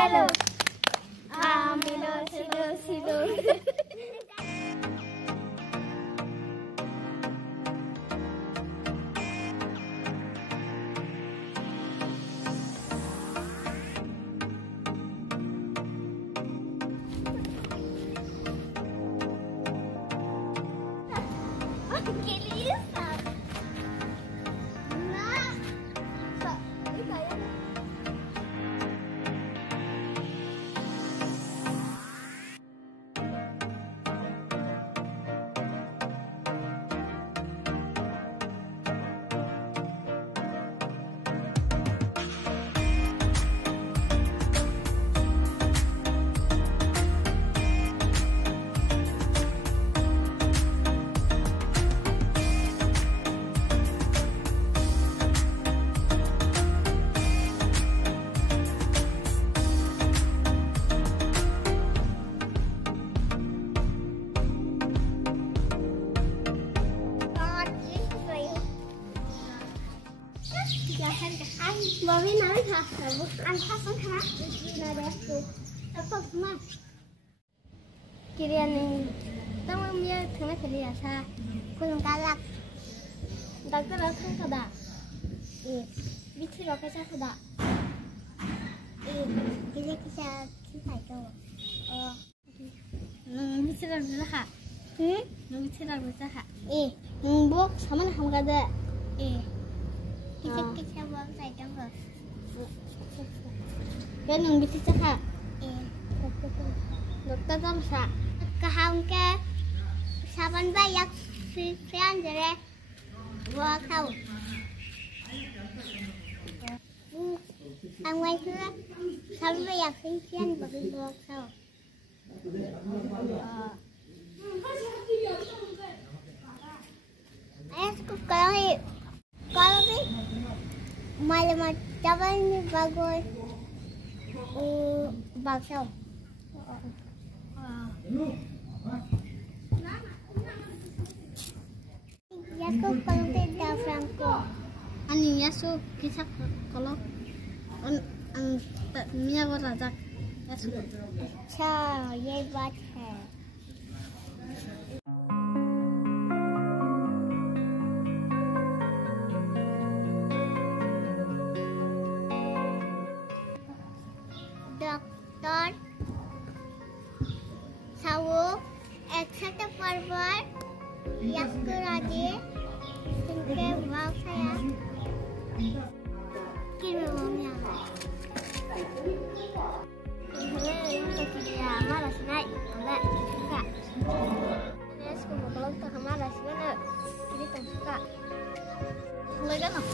Amelo. Amelo, sido, sido. Bobby nói thật là anh phát sóng khác là đẹp rồi. Tập hợp mà. Kirian tama mia thana khali asa. Kun galak. Doctor rakhan kada. Bichi rakha kada. Kile kisa kisai ko. Bichi rakha ha. Bichi rakha ha. Bok sama na ham kada. Kita buang saya gambar. Kan yang bisa cakap. Dokter kamu sa. Kaham ke saban banyak sian jadi buat kau. Angway tu saban banyak sian buat kau. Ayah cukup kalau ni malam cabai ni bagus bagus. Yasu kalau tidak Franco. Ani Yasu kisah kalau Mia berada Yasu. Ciao, ye baca. Dokter sawo eksaktnya perbuat yang kerajin sehingga mau saya kira mamnya tidak malas naik enggak suka saya suka kalau tak malas benar jadi tak suka mulai kan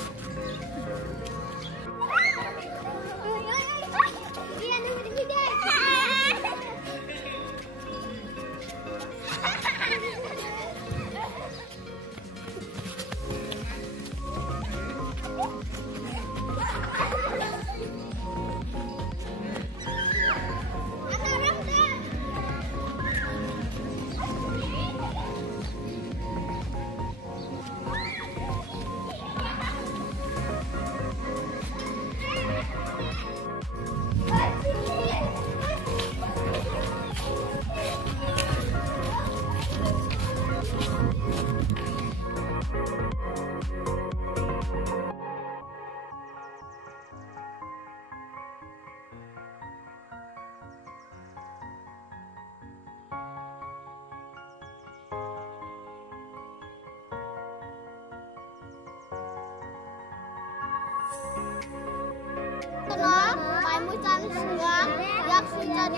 Mai mũi chân xuống, dắt xuống chân,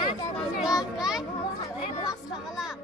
dắt cái, em bắt sạc lại.